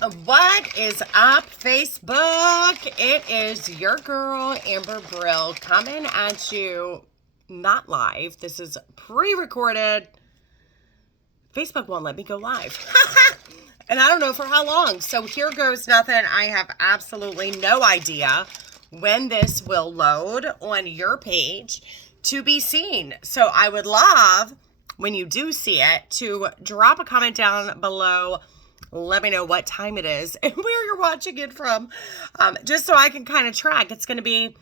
What is up, Facebook? It is your girl, Amber Brill, coming at you, not live. This is pre-recorded. Facebook won't let me go live. And I don't know for how long. So here goes nothing. I have absolutely no idea when this will load on your page to be seen. So I would love, when you do see it, to drop a comment down below. Let me know what time it is and where you're watching it from, just so I can kind of track. It's going to be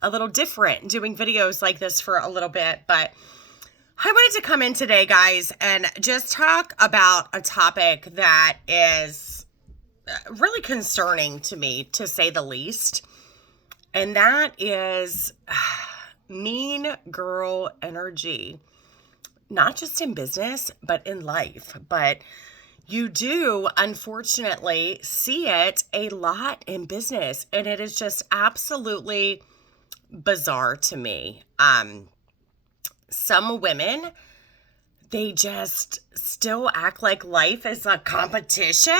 a little different doing videos like this for a little bit, but I wanted to come in today, guys, and just talk about a topic that is really concerning to me, to say the least, and that is mean girl energy, not just in business, but in life. But you do, unfortunately, see it a lot in business, and it is just absolutely bizarre to me. Some women, they just still act like life is a competition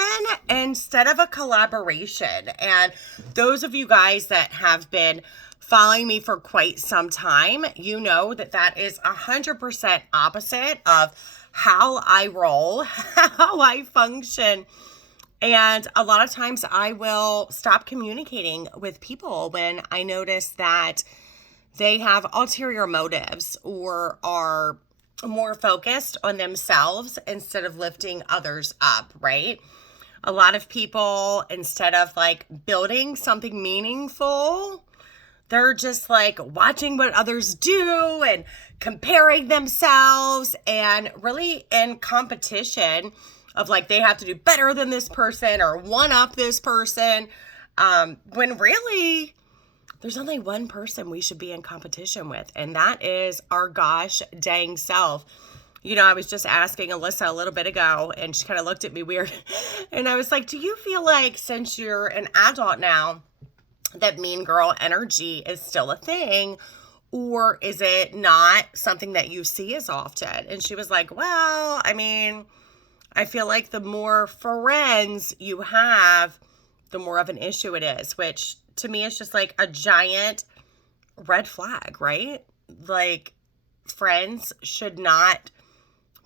instead of a collaboration. And those of you guys that have been following me for quite some time, you know that that is 100% opposite of how I roll, how I function. And a lot of times I will stop communicating with people when I notice that they have ulterior motives or are more focused on themselves instead of lifting others up, right? A lot of people, instead of like building something meaningful, they're just like watching what others do and comparing themselves and really in competition of like they have to do better than this person or one up this person, when really there's only one person we should be in competition with, and that is our gosh dang self. You know, I was just asking Alyssa a little bit ago, and she kind of looked at me weird. And I was like, do you feel like since you're an adult now, that mean girl energy is still a thing, or is it not something that you see as often? And she was like, well, I mean, I feel like the more friends you have, the more of an issue it is, which to me is just like a giant red flag, right? Like, friends should not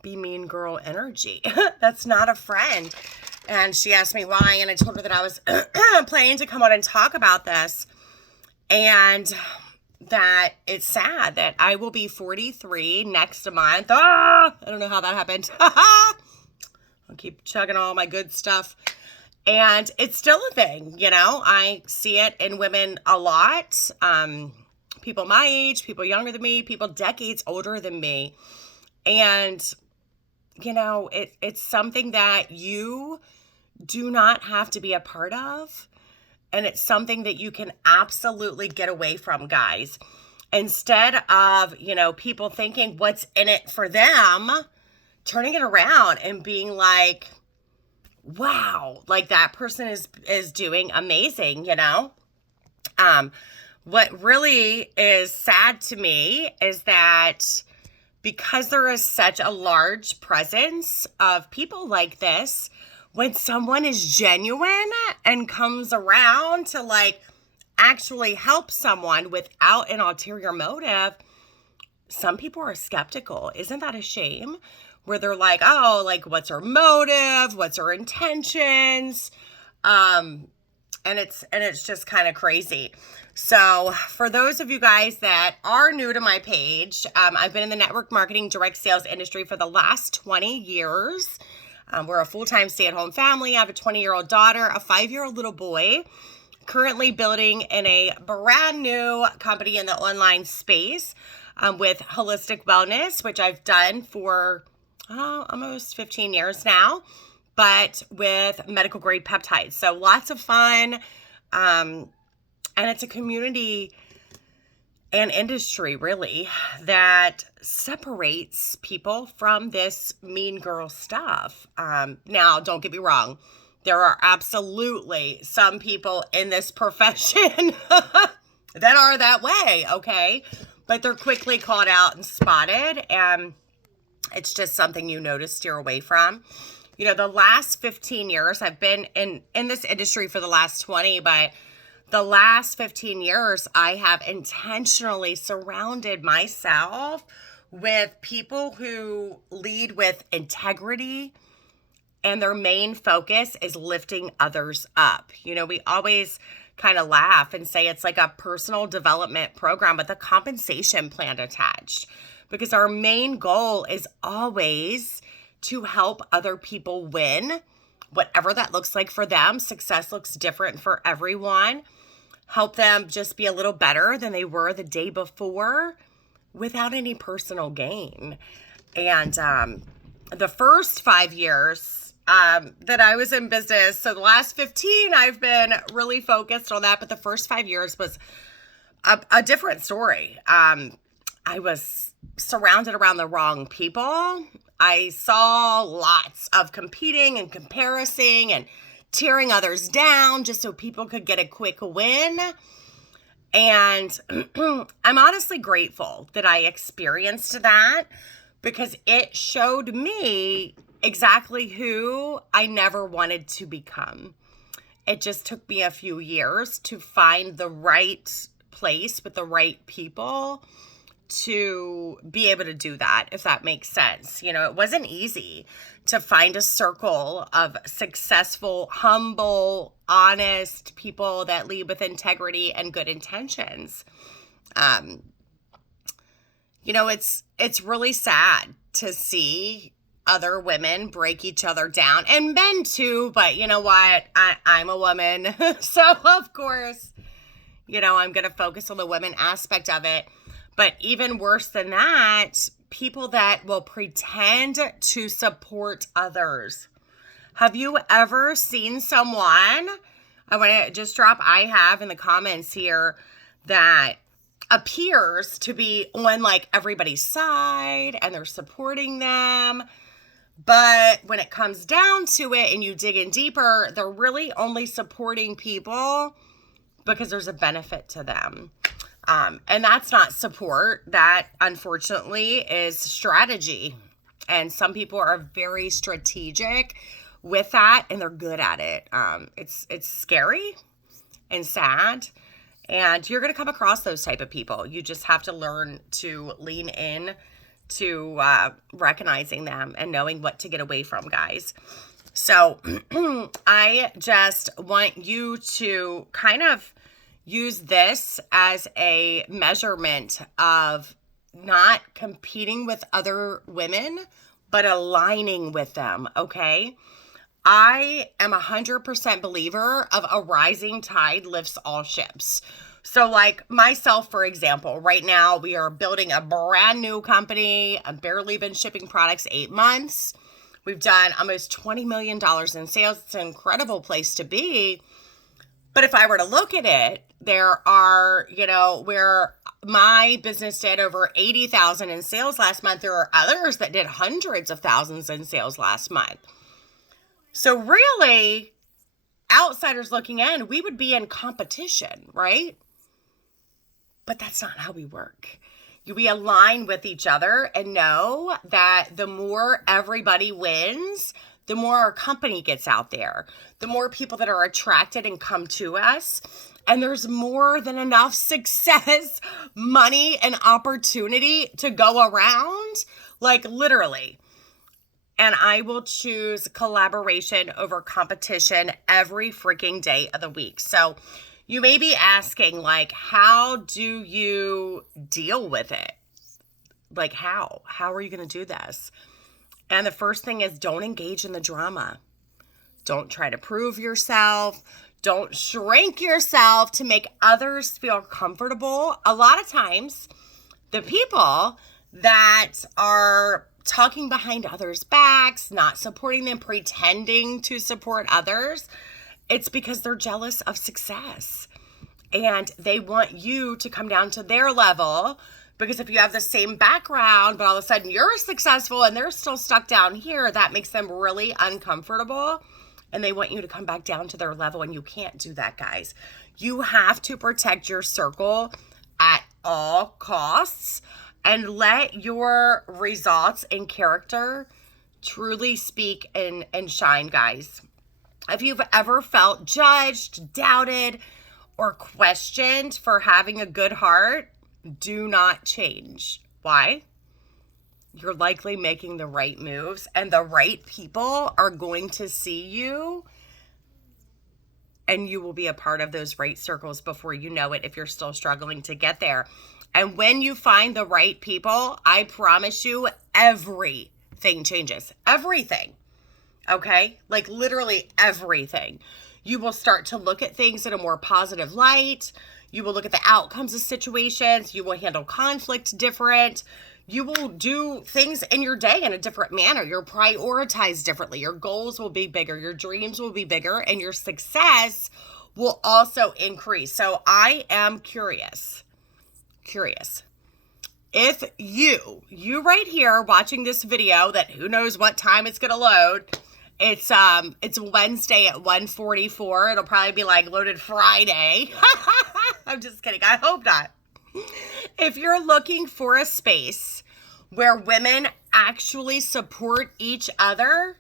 be mean girl energy. That's not a friend. And she asked me why, and I told her that I was planning to come on and talk about this, and that it's sad that I will be 43 next month. I don't know how that happened. I'll keep chugging all my good stuff. And it's still a thing, you know? I see it in women a lot. People my age, people younger than me, people decades older than me. And, you know, it's something that you do not have to be a part of. And it's something that you can absolutely get away from, guys. Instead of, you know, people thinking what's in it for them, turning it around and being like, wow, like that person is doing amazing, you know? What really is sad to me is that because there is such a large presence of people like this, when someone is genuine and comes around to like actually help someone without an ulterior motive, some people are skeptical. Isn't that a shame? Where they're like, oh, like what's her motive? What's her intentions? And it's just kind of crazy. So for those of you guys that are new to my page, I've been in the network marketing direct sales industry for the last 20 years. We're a full-time stay-at-home family. I have a 20-year-old daughter, a 5-year-old little boy, currently building in a brand new company in the online space with holistic wellness, which I've done for almost 15 years now, but with medical grade peptides. So lots of fun. And it's a community and industry really that separates people from this mean girl stuff. Now, don't get me wrong. There are absolutely some people in this profession that are that way, okay? But they're quickly called out and spotted, and it's just something you know to steer away from. the last 15 years, I've been in this industry for the last 20, but the last 15 years, I have intentionally surrounded myself with people who lead with integrity, and their main focus is lifting others up. We always kind of laugh and say it's like a personal development program with a compensation plan attached, because our main goal is always to help other people win, whatever that looks like for them. Success looks different for everyone. Help them just be a little better than they were the day before without any personal gain. And the first 5 years that I was in business, so the last 15, I've been really focused on that, but the first 5 years was a different story. I was surrounded around the wrong people. I saw lots of competing and comparison and tearing others down just so people could get a quick win. And I'm honestly grateful that I experienced that, because it showed me exactly who I never wanted to become. It just took me a few years to find the right place with the right people to be able to do that, if that makes sense. It wasn't easy to find a circle of successful, humble, honest people that lead with integrity and good intentions. It's really sad to see other women break each other down, and men too, but you know what? I'm a woman, so of course, I'm going to focus on the women aspect of it. But even worse than that, people that will pretend to support others. Have you ever seen someone, I want to just drop I have in the comments here, that appears to be on like everybody's side and they're supporting them, but when it comes down to it and you dig in deeper, they're really only supporting people because there's a benefit to them. And that's not support. That, unfortunately, is strategy. And some people are very strategic with that, and they're good at it. It's scary and sad. And you're going to come across those type of people. You just have to learn to lean in to recognizing them and knowing what to get away from, guys. So I just want you to kind of use this as a measurement of not competing with other women, but aligning with them, okay? I am 100% believer of a rising tide lifts all ships. So like myself, for example, right now we are building a brand new company. I've barely been shipping products 8 months. We've done almost $20 million in sales. It's an incredible place to be. But if I were to look at it, there are, where my business did over 80,000 in sales last month, there are others that did hundreds of thousands in sales last month. So really, outsiders looking in, we would be in competition, right? But that's not how we work. We align with each other and know that the more everybody wins, the more our company gets out there, the more people that are attracted and come to us. And there's more than enough success, money, and opportunity to go around, like literally. And I will choose collaboration over competition every freaking day of the week. So you may be asking, like, how do you deal with it? Like, how? How are you going to do this? And the first thing is, don't engage in the drama. Don't try to prove yourself. Don't shrink yourself to make others feel comfortable. A lot of times, the people that are talking behind others' backs, not supporting them, pretending to support others, it's because they're jealous of success. And they want you to come down to their level, because if you have the same background, but all of a sudden you're successful and they're still stuck down here, that makes them really uncomfortable. And they want you to come back down to their level, and you can't do that, guys. You have to protect your circle at all costs and let your results and character Truly speak and shine, guys. If you've ever felt judged, doubted, or questioned for having a good heart, do not change. Why? You're likely making the right moves, and the right people are going to see you, and you will be a part of those right circles before you know it if you're still struggling to get there. And when you find the right people, I promise you, everything changes. Everything. Okay? Like literally everything. You will start to look at things in a more positive light. You will look at the outcomes of situations. You will handle conflict different. You will do things in your day in a different manner. You'll prioritize differently. Your goals will be bigger. Your dreams will be bigger. And your success will also increase. So I am curious. If you right here watching this video that who knows what time it's going to load, it's Wednesday at 1:44. It'll probably be like loaded Friday. I'm just kidding. I hope not. If you're looking for a space where women actually support each other,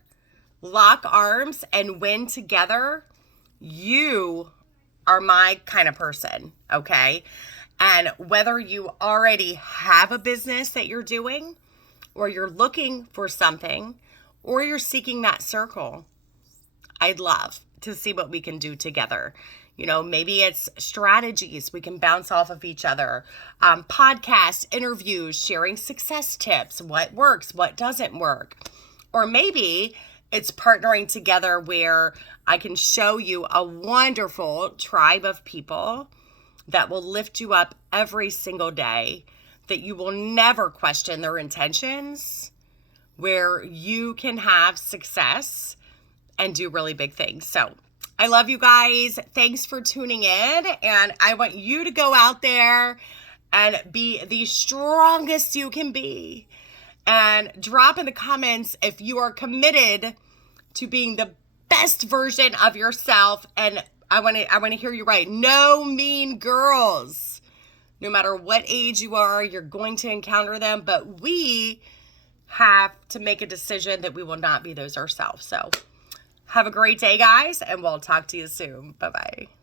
lock arms, and win together, you are my kind of person, okay? And whether you already have a business that you're doing, or you're looking for something, or you're seeking that circle, I'd love to see what we can do together. You know, maybe it's strategies we can bounce off of each other, podcast interviews, sharing success tips, what works, what doesn't work. Or maybe it's partnering together where I can show you a wonderful tribe of people that will lift you up every single day, that you will never question their intentions, where you can have success and do really big things. So I love you guys. Thanks for tuning in. And I want you to go out there and be the strongest you can be. And drop in the comments if you are committed to being the best version of yourself. And I want to hear you right. No mean girls. No matter what age you are, you're going to encounter them. But we have to make a decision that we will not be those ourselves. So have a great day, guys, and we'll talk to you soon. Bye-bye.